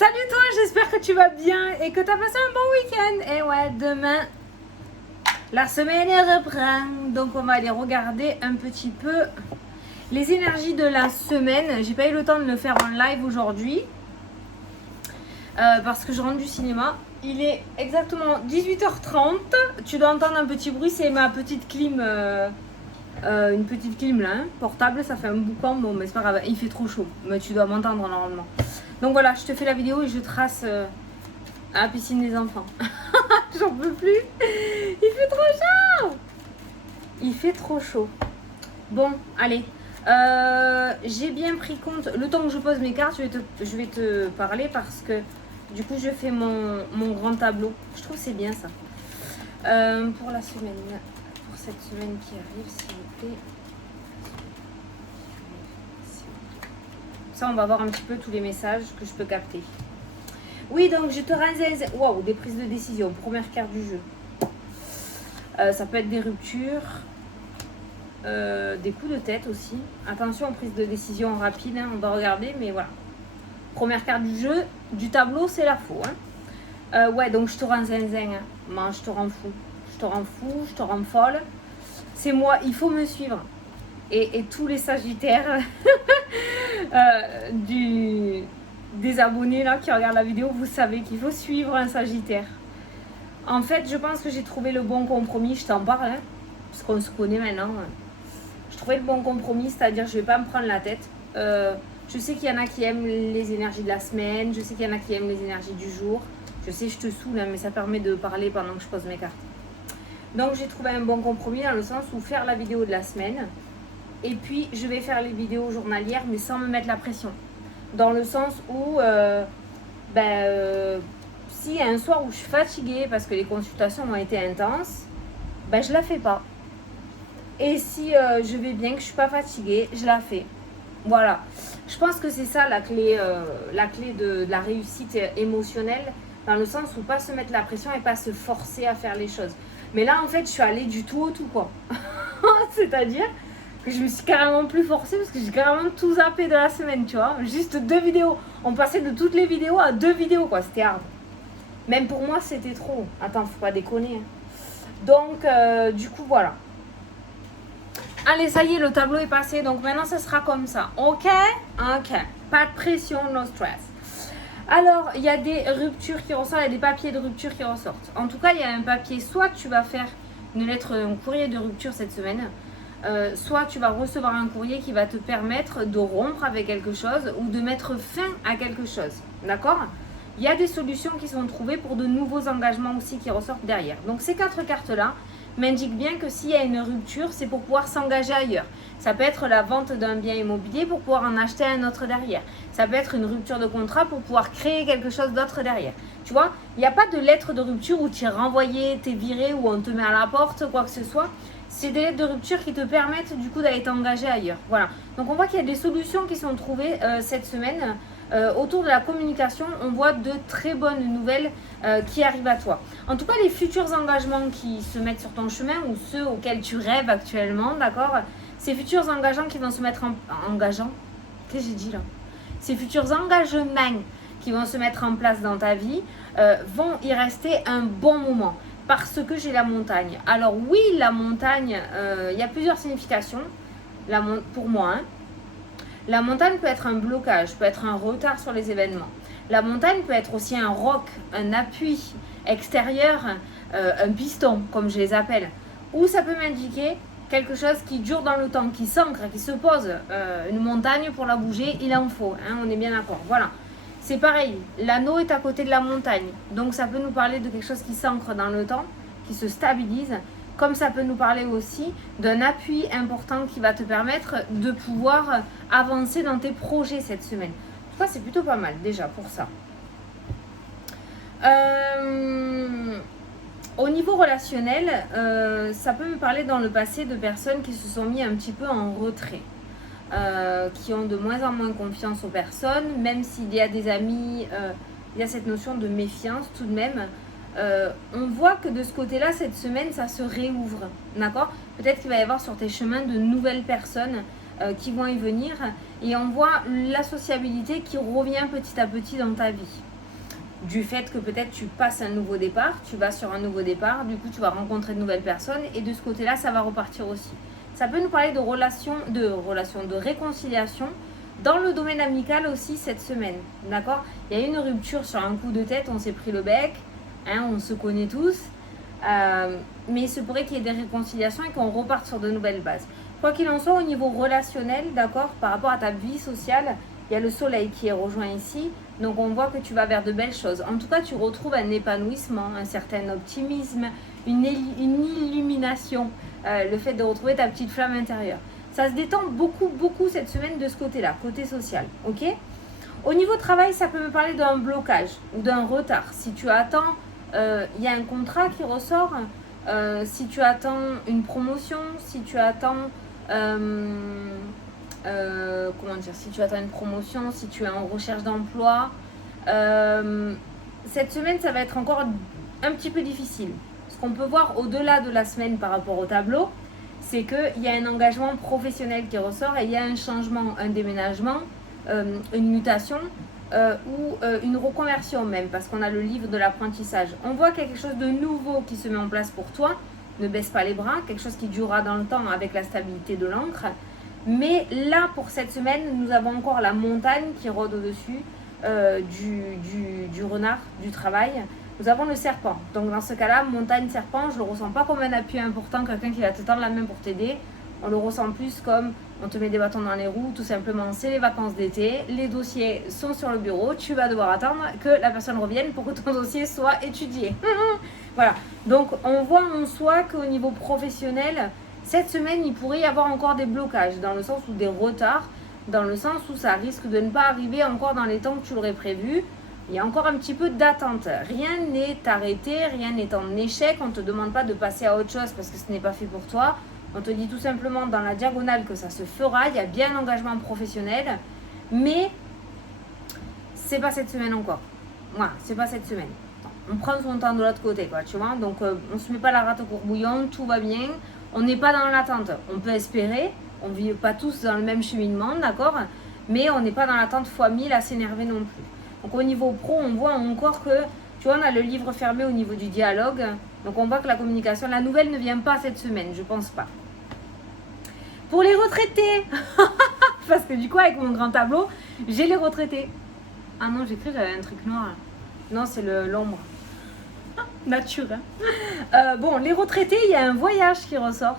Salut toi, j'espère que tu vas bien et que tu as passé un bon week-end. Et ouais, demain, la semaine reprend. Donc on va aller regarder un petit peu les énergies de la semaine. J'ai pas eu le temps de le faire en live aujourd'hui parce que je rentre du cinéma. Il est exactement 18h30. Tu dois entendre un petit bruit, c'est ma petite clim. Une petite clim là, hein, portable, ça fait un boucan. Bon, mais c'est pas grave, il fait trop chaud. Mais tu dois m'entendre normalement. Donc voilà, je te fais la vidéo et je trace à la piscine des enfants. J'en peux plus. Il fait trop chaud. Il fait trop chaud. Bon, allez. J'ai bien pris compte. Le temps que je pose mes cartes, je vais te parler parce que du coup, je fais mon grand tableau. Je trouve que c'est bien ça. Pour la semaine, pour cette semaine qui arrive, s'il vous plaît. Ça, on va voir un petit peu tous les messages que je peux capter. Oui, donc je te renseigne. Waouh, des prises de décision. Première carte du jeu. Ça peut être des ruptures, des coups de tête aussi. Attention aux prises de décision rapides. Hein, on va regarder, mais voilà. Première carte du jeu, du tableau, c'est la faux. Hein. Ouais, donc je te rends zinzin. Hein. Moi, je te rends fou. Je te rends fou, je te rends folle. C'est moi, il faut me suivre. Et tous les sagittaires des abonnés là qui regardent la vidéo, vous savez qu'il faut suivre un sagittaire. En fait, je pense que j'ai trouvé le bon compromis. Je t'en parle, hein, parce qu'on se connaît maintenant. Je trouvais le bon compromis, c'est-à-dire je vais pas me prendre la tête. Je sais qu'il y en a qui aiment les énergies de la semaine. Je sais qu'il y en a qui aiment les énergies du jour. Je sais, je te saoule, hein, mais ça permet de parler pendant que je pose mes cartes. Donc j'ai trouvé un bon compromis dans le sens où faire la vidéo de la semaine. Et puis, je vais faire les vidéos journalières, mais sans me mettre la pression. Dans le sens où, s'il y a un soir où je suis fatiguée parce que les consultations ont été intenses, je la fais pas. Et si je vais bien, que je suis pas fatiguée, je la fais. Voilà. Je pense que c'est ça la clé de la réussite émotionnelle, dans le sens où pas se mettre la pression et pas se forcer à faire les choses. Mais là, en fait, je suis allée du tout au tout, quoi. C'est-à-dire que je me suis carrément plus forcée parce que j'ai carrément tout zappé de la semaine, tu vois. Juste 2 vidéos. On passait de toutes les vidéos à 2 vidéos, quoi. C'était hard. Même pour moi, c'était trop. Attends, faut pas déconner. Hein. Donc, du coup, voilà. Allez, ça y est, le tableau est passé. Donc maintenant, ça sera comme ça. Ok. Pas de pression, no stress. Alors, il y a des ruptures qui ressortent, il y a des papiers de rupture qui ressortent. En tout cas, il y a un papier, soit tu vas faire une lettre, un courrier de rupture cette semaine, soit tu vas recevoir un courrier qui va te permettre de rompre avec quelque chose ou de mettre fin à quelque chose. D'accord ? Il y a des solutions qui sont trouvées pour de nouveaux engagements aussi qui ressortent derrière. Donc ces 4 cartes-là m'indiquent bien que s'il y a une rupture, c'est pour pouvoir s'engager ailleurs. Ça peut être la vente d'un bien immobilier pour pouvoir en acheter un autre derrière. Ça peut être une rupture de contrat pour pouvoir créer quelque chose d'autre derrière. Tu vois, il n'y a pas de lettre de rupture où tu es renvoyé, tu es viré, ou on te met à la porte, quoi que ce soit. C'est des lettres de rupture qui te permettent du coup d'aller t'engager ailleurs. Voilà. Donc on voit qu'il y a des solutions qui sont trouvées cette semaine. Autour de la communication, on voit de très bonnes nouvelles qui arrivent à toi. En tout cas, les futurs engagements qui se mettent sur ton chemin ou ceux auxquels tu rêves actuellement, d'accord ? Ces futurs engagements qui vont se mettre engageants. Qu'est-ce que j'ai dit là ? Ces futurs engagements qui vont se mettre en place dans ta vie vont y rester un bon moment. Parce que j'ai la montagne. Alors oui, la montagne, il y a plusieurs significations pour moi. Hein. La montagne peut être un blocage, peut être un retard sur les événements. La montagne peut être aussi un roc, un appui extérieur, un piston, comme je les appelle. Ou ça peut m'indiquer quelque chose qui dure dans le temps, qui s'ancre, qui se pose. Une montagne, pour la bouger, il en faut. Hein, on est bien d'accord. Voilà. C'est pareil, l'anneau est à côté de la montagne. Donc ça peut nous parler de quelque chose qui s'ancre dans le temps, qui se stabilise. Comme ça peut nous parler aussi d'un appui important qui va te permettre de pouvoir avancer dans tes projets cette semaine. En tout cas, c'est plutôt pas mal déjà pour ça. Au niveau relationnel, ça peut me parler dans le passé de personnes qui se sont mis un petit peu en retrait. Qui ont de moins en moins confiance aux personnes, même s'il y a des amis, il y a cette notion de méfiance tout de même. On voit que de ce côté-là, cette semaine, ça se réouvre, d'accord ? Peut-être qu'il va y avoir sur tes chemins de nouvelles personnes qui vont y venir. Et on voit la sociabilité qui revient petit à petit dans ta vie. Du fait que peut-être tu passes un nouveau départ, tu vas sur un nouveau départ, du coup tu vas rencontrer de nouvelles personnes et de ce côté-là, ça va repartir aussi. Ça peut nous parler de réconciliation dans le domaine amical aussi cette semaine, d'accord? Il y a eu une rupture sur un coup de tête, on s'est pris le bec, hein, on se connaît tous, mais il se pourrait qu'il y ait des réconciliations et qu'on reparte sur de nouvelles bases. Quoi qu'il en soit, au niveau relationnel, d'accord, par rapport à ta vie sociale, il y a le soleil qui est rejoint ici, donc on voit que tu vas vers de belles choses. En tout cas, tu retrouves un épanouissement, un certain optimisme, une illumination, le fait de retrouver ta petite flamme intérieure. Ça se détend beaucoup cette semaine de ce côté-là, côté social, ok? Au niveau travail, ça peut me parler d'un blocage ou d'un retard. Si tu attends, il y a un contrat qui ressort, si tu attends une promotion, si tu attends... si tu attends une promotion, si tu es en recherche d'emploi, cette semaine, ça va être encore un petit peu difficile. Ce qu'on peut voir au-delà de la semaine par rapport au tableau, c'est qu'il y a un engagement professionnel qui ressort et il y a un changement, un déménagement, une mutation ou une reconversion même, parce qu'on a le livre de l'apprentissage. On voit qu'il y a quelque chose de nouveau qui se met en place pour toi. Ne baisse pas les bras, quelque chose qui durera dans le temps avec la stabilité de l'encre. Mais là, pour cette semaine, nous avons encore la montagne qui rôde au-dessus du renard, du travail. Nous avons le serpent. Donc dans ce cas-là, montagne, serpent, je ne le ressens pas comme un appui important, quelqu'un qui va te tendre la main pour t'aider. On le ressent plus comme on te met des bâtons dans les roues, tout simplement. C'est les vacances d'été, les dossiers sont sur le bureau, tu vas devoir attendre que la personne revienne pour que ton dossier soit étudié. Voilà. Donc on voit en soi qu'au niveau professionnel, cette semaine, il pourrait y avoir encore des blocages, dans le sens où des retards, dans le sens où ça risque de ne pas arriver encore dans les temps que tu l'aurais prévu. Il y a encore un petit peu d'attente. Rien n'est arrêté, rien n'est en échec. On ne te demande pas de passer à autre chose parce que ce n'est pas fait pour toi. On te dit tout simplement dans la diagonale que ça se fera. Il y a bien un engagement professionnel. Mais c'est pas cette semaine encore. Voilà, c'est pas cette semaine. On prend son temps de l'autre côté, quoi, tu vois. Donc, on ne se met pas la rate au courbouillon, tout va bien. On n'est pas dans l'attente. On peut espérer. On ne vit pas tous dans le même cheminement, d'accord? Mais on n'est pas dans l'attente fois 1000 à s'énerver non plus. Donc au niveau pro, on voit encore que, tu vois, on a le livre fermé au niveau du dialogue. Donc on voit que la communication, la nouvelle ne vient pas cette semaine, je pense pas. Pour les retraités, parce que du coup avec mon grand tableau, j'ai les retraités. Ah non, j'ai cru que j'avais un truc noir. Non, c'est l'ombre. Nature. Bon, les retraités, il y a un voyage qui ressort.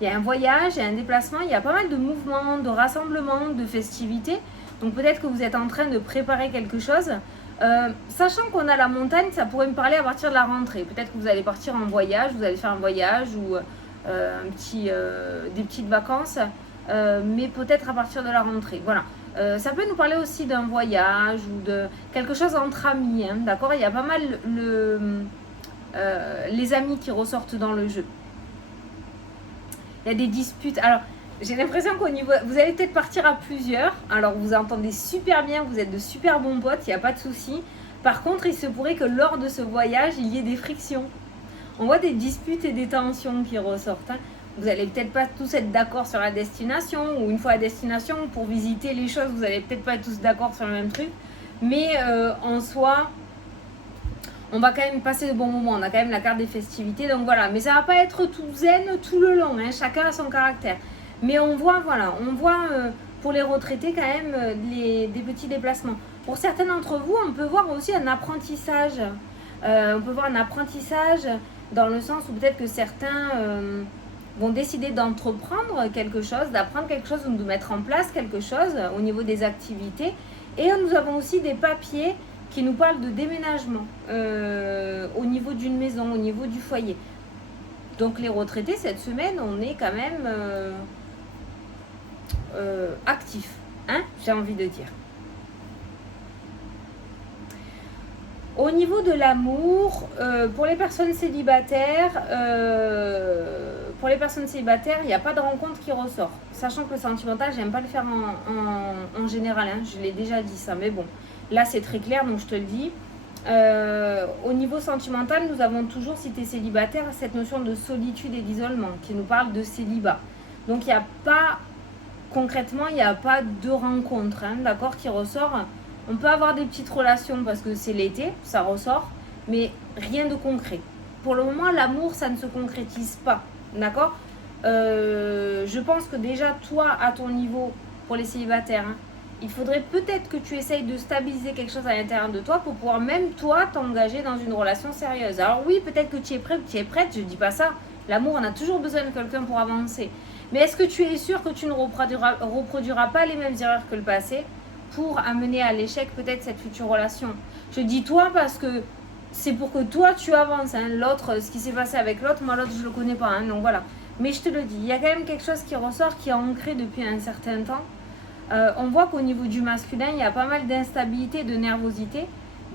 Il y a un voyage, il y a un déplacement, il y a pas mal de mouvements, de rassemblements, de festivités. Donc peut-être que vous êtes en train de préparer quelque chose. Sachant qu'on a la montagne, ça pourrait me parler à partir de la rentrée. Peut-être que vous allez partir en voyage, vous allez faire un voyage ou des petites vacances. Mais peut-être à partir de la rentrée. Voilà. Ça peut nous parler aussi d'un voyage ou de quelque chose entre amis. Hein, d'accord? Il y a pas mal les amis qui ressortent dans le jeu. Il y a des disputes. Alors, j'ai l'impression qu'au niveau... Vous allez peut-être partir à plusieurs. Alors, vous entendez super bien. Vous êtes de super bons potes. Il n'y a pas de souci. Par contre, il se pourrait que lors de ce voyage, il y ait des frictions. On voit des disputes et des tensions qui ressortent. Hein. Vous n'allez peut-être pas tous être d'accord sur la destination. Ou une fois à destination, pour visiter les choses, vous n'allez peut-être pas être tous d'accord sur le même truc. Mais en soi... on va quand même passer de bons moments. On a quand même la carte des festivités. Donc voilà. Mais ça va pas être tout zen tout le long. Hein. Chacun a son caractère. Mais on voit, voilà. On voit pour les retraités quand même des petits déplacements. Pour certains d'entre vous, on peut voir aussi un apprentissage. On peut voir un apprentissage dans le sens où peut-être que certains vont décider d'entreprendre quelque chose, d'apprendre quelque chose ou de mettre en place quelque chose au niveau des activités. Et nous avons aussi des papiers qui nous parle de déménagement au niveau d'une maison, au niveau du foyer. Donc les retraités, cette semaine, on est quand même actifs, hein, j'ai envie de dire. Au niveau de l'amour, pour les personnes célibataires, il n'y a pas de rencontre qui ressort. Sachant que le sentimental, j'aime pas le faire en général, hein, je l'ai déjà dit ça, mais bon. Là, c'est très clair, donc je te le dis. Au niveau sentimental, nous avons toujours, si tu es célibataire, cette notion de solitude et d'isolement qui nous parle de célibat. Donc, il n'y a pas concrètement, il n'y a pas de rencontre, hein, d'accord, qui ressort. On peut avoir des petites relations parce que c'est l'été, ça ressort, mais rien de concret. Pour le moment, l'amour, ça ne se concrétise pas, d'accord. Je pense que déjà, toi, à ton niveau, pour les célibataires, hein, il faudrait peut-être que tu essayes de stabiliser quelque chose à l'intérieur de toi pour pouvoir même, toi, t'engager dans une relation sérieuse. Alors oui, peut-être que tu es prêt ou que tu es prête, je ne dis pas ça. L'amour, on a toujours besoin de quelqu'un pour avancer. Mais est-ce que tu es sûr que tu ne reproduiras pas les mêmes erreurs que le passé pour amener à l'échec peut-être cette future relation? Je dis toi parce que c'est pour que toi tu avances. Hein. L'autre, ce qui s'est passé avec l'autre, moi l'autre je ne le connais pas. Hein, donc voilà. Mais je te le dis, il y a quand même quelque chose qui ressort, qui est ancré depuis un certain temps. On voit qu'au niveau du masculin, il y a pas mal d'instabilité, de nervosité.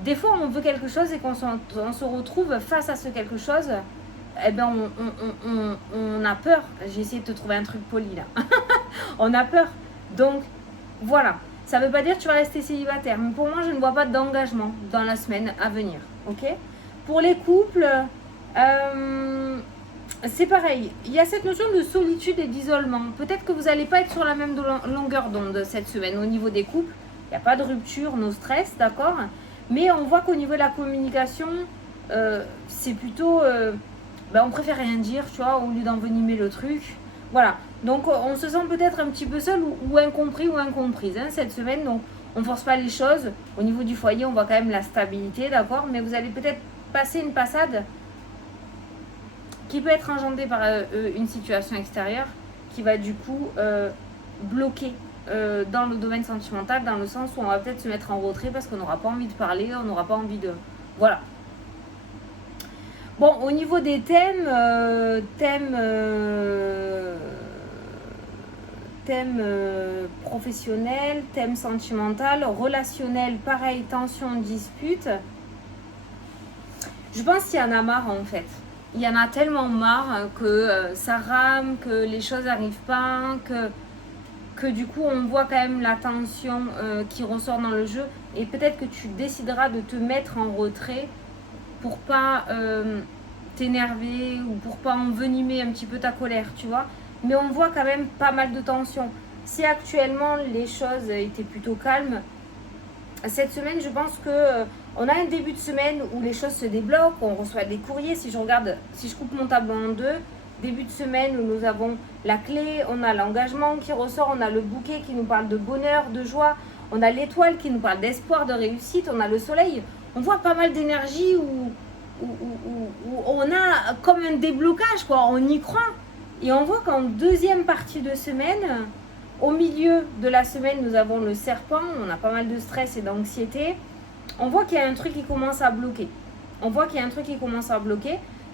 Des fois, on veut quelque chose et qu'on se retrouve face à ce quelque chose. Eh ben, on a peur. J'ai essayé de te trouver un truc poli là. On a peur. Donc, voilà. Ça ne veut pas dire que tu vas rester célibataire. Mais pour moi, je ne vois pas d'engagement dans la semaine à venir. Ok ? Pour les couples, c'est pareil. Il y a cette notion de solitude et d'isolement. Peut-être que vous n'allez pas être sur la même longueur d'onde cette semaine au niveau des couples. Il n'y a pas de rupture, no stress, d'accord ? Mais on voit qu'au niveau de la communication, c'est plutôt... on préfère rien dire, tu vois, au lieu d'envenimer le truc. Voilà. Donc, on se sent peut-être un petit peu seul ou incompris ou incomprise hein, cette semaine. Donc, on ne force pas les choses. Au niveau du foyer, on voit quand même la stabilité, d'accord ? Mais vous allez peut-être passer une passade qui peut être engendrée par une situation extérieure qui va du coup bloquer dans le domaine sentimental, dans le sens où on va peut-être se mettre en retrait parce qu'on n'aura pas envie de parler, on n'aura pas envie de... Voilà. Bon, au niveau des thèmes, professionnels, thème sentimental, relationnel, pareil, tension, dispute. Je pense qu'il y en a marre en fait. Il y en a tellement marre que ça rame, que les choses n'arrivent pas, que du coup on voit quand même la tension qui ressort dans le jeu. Et peut-être que tu décideras de te mettre en retrait pour pas t'énerver ou pour pas envenimer un petit peu ta colère, tu vois. Mais on voit quand même pas mal de tension. Si actuellement les choses étaient plutôt calmes, cette semaine je pense que on a un début de semaine où les choses se débloquent, on reçoit des courriers. Si je coupe mon tableau en deux, début de semaine où nous avons la clé, on a l'engagement qui ressort, on a le bouquet qui nous parle de bonheur, de joie, on a l'étoile qui nous parle d'espoir, de réussite, on a le soleil. On voit pas mal d'énergie où on a comme un déblocage, quoi. On y croit. Et on voit qu'en deuxième partie de semaine, au milieu de la semaine, nous avons le serpent. On a pas mal de stress et d'anxiété. On voit qu'il y a un truc qui commence à bloquer.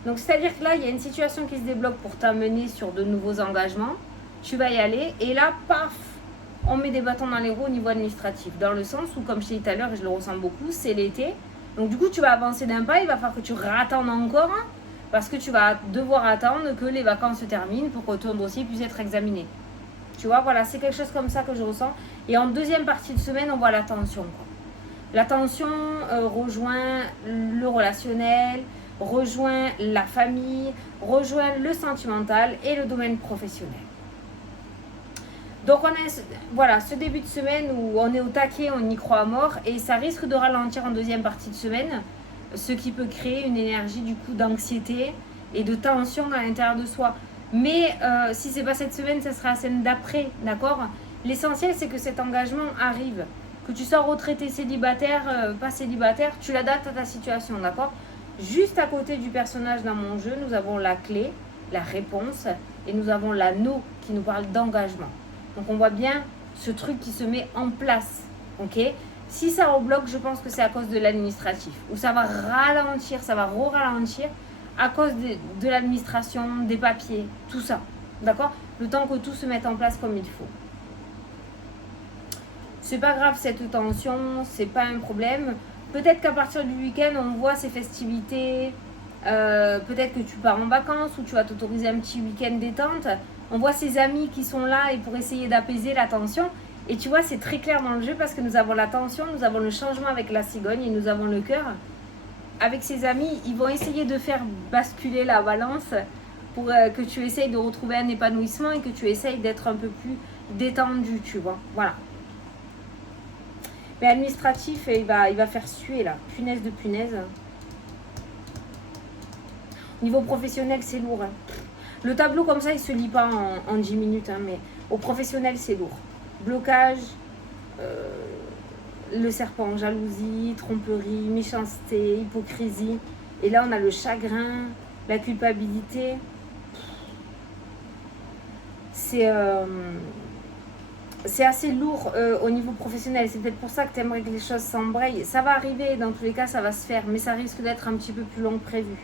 Donc, c'est-à-dire que là, il y a une situation qui se débloque pour t'amener sur de nouveaux engagements. Tu vas y aller. Et là, paf, on met des bâtons dans les roues au niveau administratif. Dans le sens où, comme je t'ai dit tout à l'heure, et je le ressens beaucoup, c'est l'été. Donc du coup, tu vas avancer d'un pas, il va falloir que tu rattendes encore parce que tu vas devoir attendre que les vacances se terminent pour que ton dossier puisse être examiné. Tu vois, voilà, c'est quelque chose comme ça que je ressens. Et en deuxième partie de semaine, on voit la tension, quoi. La tension rejoint le relationnel, rejoint la famille, rejoint le sentimental et le domaine professionnel. Donc on a ce début de semaine où on est au taquet, on y croit à mort et ça risque de ralentir en deuxième partie de semaine, ce qui peut créer une énergie du coup d'anxiété et de tension à l'intérieur de soi. Mais si c'est pas cette semaine, ça sera la semaine d'après, d'accord ? L'essentiel c'est que cet engagement arrive, que tu sois retraité, célibataire, pas célibataire, tu l'adaptes à ta situation, d'accord ? Juste à côté du personnage dans mon jeu, nous avons la clé, la réponse et nous avons l'anneau qui nous parle d'engagement. Donc on voit bien ce truc qui se met en place, ok ? Si ça rebloque, je pense que c'est à cause de l'administratif. Ou ça va ralentir, ça va re-ralentir à cause de l'administration, des papiers, tout ça, d'accord ? Le temps que tout se mette en place comme il faut. C'est pas grave cette tension, c'est pas un problème. Peut-être qu'à partir du week-end, on voit ces festivités. Peut-être que tu pars en vacances ou tu vas t'autoriser un petit week-end détente. On voit ces amis qui sont là et pour essayer d'apaiser la tension. Et tu vois, c'est très clair dans le jeu parce que nous avons la tension, nous avons le changement avec la cigogne et nous avons le cœur. Avec ces amis, ils vont essayer de faire basculer la balance pour que tu essayes de retrouver un épanouissement et que tu essayes d'être un peu plus détendu, tu vois. Voilà. Mais administratif, il va faire suer là. Punaise de punaise. Niveau professionnel, c'est lourd. Hein. Le tableau comme ça, il se lit pas en 10 minutes. Hein, mais au professionnel, c'est lourd. Blocage, le serpent, jalousie, tromperie, méchanceté, hypocrisie. Et là, on a le chagrin, la culpabilité. C'est assez lourd au niveau professionnel. C'est peut-être pour ça que tu aimerais que les choses s'embrayent. Ça va arriver, dans tous les cas, ça va se faire. Mais ça risque d'être un petit peu plus long que prévu.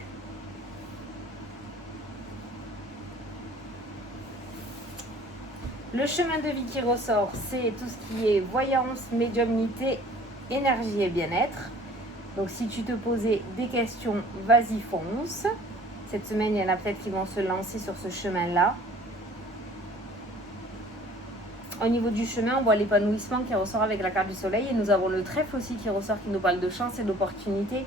Le chemin de vie qui ressort, c'est tout ce qui est voyance, médiumnité, énergie et bien-être. Donc si tu te posais des questions, vas-y fonce. Cette semaine, il y en a peut-être qui vont se lancer sur ce chemin-là. Au niveau du chemin, on voit l'épanouissement qui ressort avec la carte du soleil. Et nous avons le trèfle aussi qui ressort, qui nous parle de chance et d'opportunité.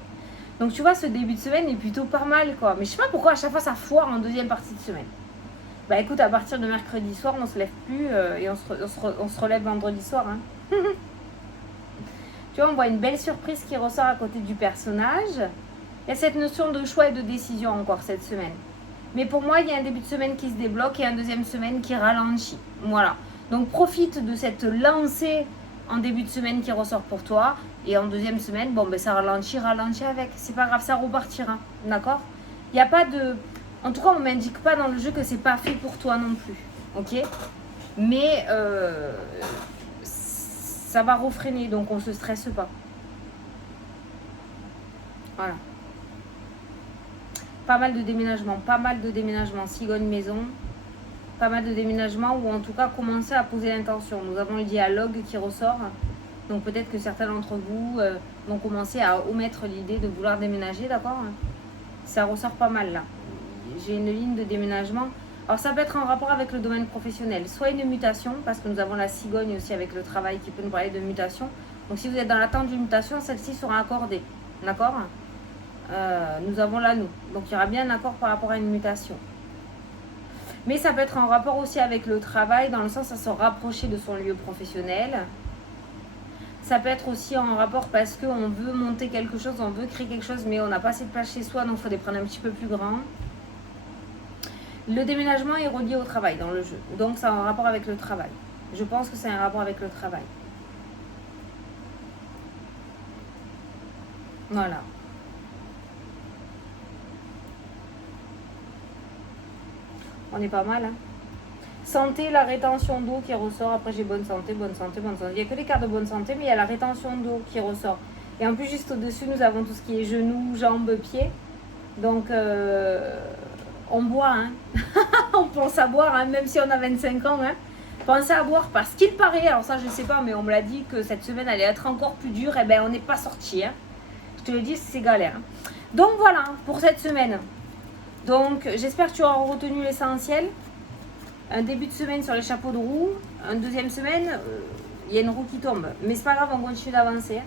Donc tu vois, ce début de semaine est plutôt pas mal, quoi. Mais je sais pas pourquoi à chaque fois ça foire en deuxième partie de semaine. Bah écoute, à partir de mercredi soir, on se lève plus et on se relève vendredi soir. Hein. Tu vois, on voit une belle surprise qui ressort à côté du personnage. Il y a cette notion de choix et de décision encore cette semaine. Mais pour moi, il y a un début de semaine qui se débloque et un deuxième semaine qui ralentit. Voilà. Donc profite de cette lancée en début de semaine qui ressort pour toi. Et en deuxième semaine, bon ben ça ralentit avec. C'est pas grave, ça repartira. D'accord? Il n'y a pas de... En tout cas, on ne m'indique pas dans le jeu que c'est pas fait pour toi non plus. Ok? Mais ça va refréner, donc on ne se stresse pas. Voilà. Pas mal de déménagements. Cigogne maison. Pas mal de déménagements ou en tout cas commencer à poser l'intention. Nous avons le dialogue qui ressort. Donc peut-être que certains d'entre vous vont commencer à omettre l'idée de vouloir déménager, d'accord? Ça ressort pas mal là. J'ai une ligne de déménagement. Alors ça peut être en rapport avec le domaine professionnel. Soit une mutation, parce que nous avons la cigogne aussi avec le travail qui peut nous parler de mutation. Donc si vous êtes dans l'attente d'une mutation, celle-ci sera accordée. D'accord? Nous avons l'anneau. Donc il y aura bien un accord par rapport à une mutation. Mais ça peut être en rapport aussi avec le travail, dans le sens à se rapprocher de son lieu professionnel. Ça peut être aussi en rapport parce qu'on veut monter quelque chose, on veut créer quelque chose, mais on n'a pas assez de place chez soi, donc il faut des prendre un petit peu plus grand. Le déménagement est relié au travail dans le jeu. Donc ça a un rapport avec le travail. Je pense que c'est un rapport avec le travail. Voilà. On est pas mal, hein. Santé, la rétention d'eau qui ressort. Après, j'ai bonne santé. Il n'y a que des cartes de bonne santé, mais il y a la rétention d'eau qui ressort. Et en plus, juste au-dessus, nous avons tout ce qui est genoux, jambes, pieds. Donc, on boit, hein. On pense à boire, hein, même si on a 25 ans. Hein. Pensez à boire parce qu'il paraît, alors ça, je ne sais pas, mais on me l'a dit que cette semaine allait être encore plus dure. Eh bien, on n'est pas sorti. Hein. Je te le dis, c'est galère. Hein. Donc, voilà pour cette semaine. Donc, j'espère que tu auras retenu l'essentiel. Un début de semaine sur les chapeaux de roue. Une deuxième semaine, il y a une roue qui tombe. Mais c'est pas grave, on continue d'avancer.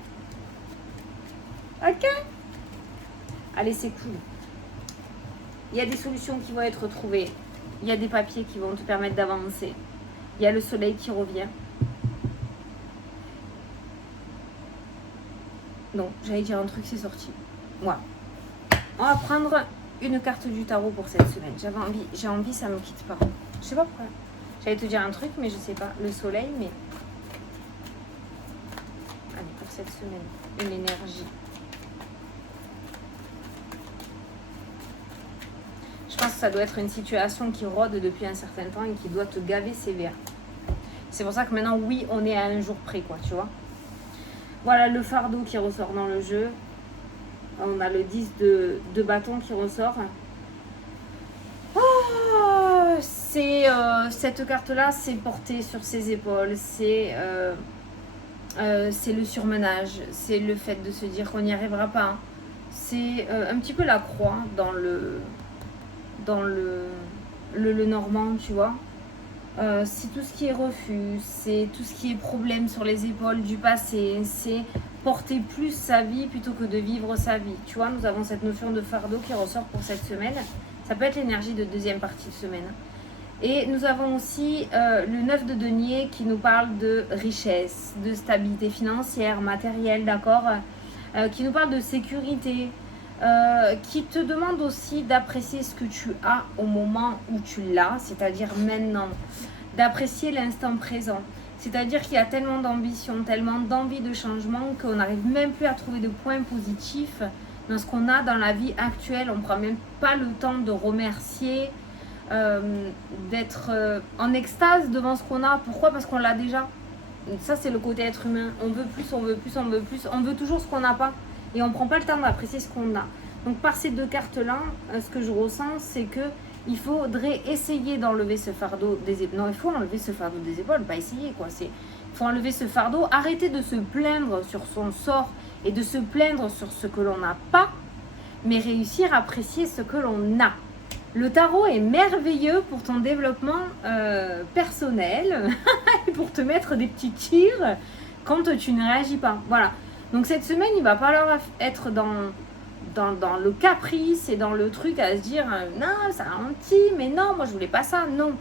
Ok? Allez, c'est cool. Il y a des solutions qui vont être trouvées. Il y a des papiers qui vont te permettre d'avancer. Il y a le soleil qui revient. Non, j'allais dire un truc, c'est sorti. Voilà. On va prendre une carte du tarot pour cette semaine. J'ai envie, ça me quitte pas. Je sais pas pourquoi. J'allais te dire un truc, mais je sais pas. Le soleil, mais... Allez, pour cette semaine, une énergie. Je pense que ça doit être une situation qui rôde depuis un certain temps et qui doit te gaver sévère. C'est pour ça que maintenant, oui, on est à un jour près, quoi, tu vois. Voilà le fardeau qui ressort dans le jeu. On a le 10 de bâton qui ressort. Oh, cette carte-là, c'est porté sur ses épaules. C'est le surmenage. C'est le fait de se dire qu'on n'y arrivera pas. Hein. C'est un petit peu la croix dans le normand, tu vois. C'est tout ce qui est refus, c'est tout ce qui est problème sur les épaules du passé, c'est porter plus sa vie plutôt que de vivre sa vie. Tu vois, nous avons cette notion de fardeau qui ressort pour cette semaine. Ça peut être l'énergie de deuxième partie de semaine. Et nous avons aussi le 9 de denier qui nous parle de richesse, de stabilité financière, matérielle, d'accord, qui nous parle de sécurité, qui te demande aussi d'apprécier ce que tu as au moment où tu l'as, c'est-à-dire maintenant, d'apprécier l'instant présent. C'est-à-dire qu'il y a tellement d'ambition, tellement d'envie de changement qu'on n'arrive même plus à trouver de points positifs dans ce qu'on a dans la vie actuelle. On ne prend même pas le temps de remercier, d'être en extase devant ce qu'on a. Pourquoi? Parce qu'on l'a déjà. Ça, c'est le côté être humain. On veut plus, on veut plus, on veut plus. On veut toujours ce qu'on n'a pas. Et on ne prend pas le temps d'apprécier ce qu'on a. Donc, par ces deux cartes-là, ce que je ressens, c'est que il faudrait essayer d'enlever ce fardeau des épaules. Non, il faut enlever ce fardeau des épaules, pas essayer, quoi. Il faut enlever ce fardeau, arrêter de se plaindre sur son sort et de se plaindre sur ce que l'on n'a pas, mais réussir à apprécier ce que l'on a. Le tarot est merveilleux pour ton développement personnel et pour te mettre des petits tirs quand tu ne réagis pas. Voilà. Donc cette semaine, il va falloir être dans le caprice et dans le truc à se dire non, ça ralentit, mais non, moi je voulais pas ça. Non.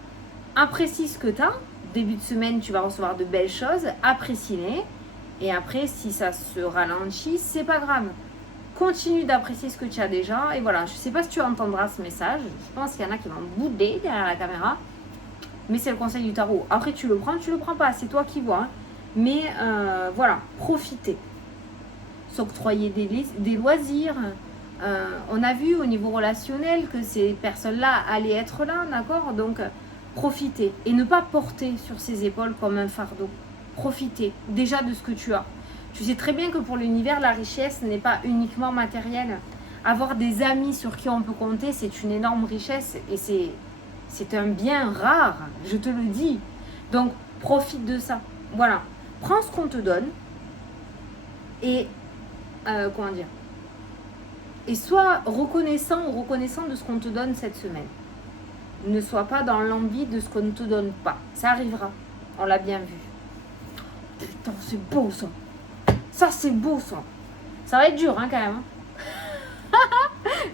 Apprécie ce que tu as. Début de semaine, tu vas recevoir de belles choses. Apprécie-les. Et après, si ça se ralentit, c'est pas grave. Continue d'apprécier ce que tu as déjà. Et voilà, je ne sais pas si tu entendras ce message. Je pense qu'il y en a qui vont bouder derrière la caméra. Mais c'est le conseil du tarot. Après, tu le prends pas. C'est toi qui vois. Hein. Mais voilà, profitez. S'octroyer des loisirs. On a vu au niveau relationnel que ces personnes-là allaient être là, d'accord? Donc, profitez. Et ne pas porter sur ses épaules comme un fardeau. Profitez déjà de ce que tu as. Tu sais très bien que pour l'univers, la richesse n'est pas uniquement matérielle. Avoir des amis sur qui on peut compter, c'est une énorme richesse et c'est un bien rare, je te le dis. Donc, profite de ça. Voilà. Prends ce qu'on te donne et, comment dire, et sois reconnaissant ou reconnaissant de ce qu'on te donne cette semaine. Ne sois pas dans l'envie de ce qu'on ne te donne pas. Ça arrivera. On l'a bien vu. Putain, c'est beau ça. Ça, c'est beau, ça. Ça va être dur, hein, quand même.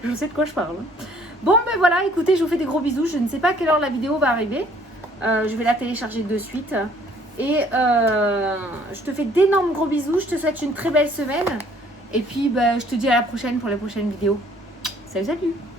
Je sais de quoi je parle. Bon, ben voilà, écoutez, je vous fais des gros bisous. Je ne sais pas à quelle heure la vidéo va arriver. Je vais la télécharger de suite. Et je te fais d'énormes gros bisous. Je te souhaite une très belle semaine. Et puis, ben, je te dis à la prochaine pour les prochaines vidéos. Salut, salut!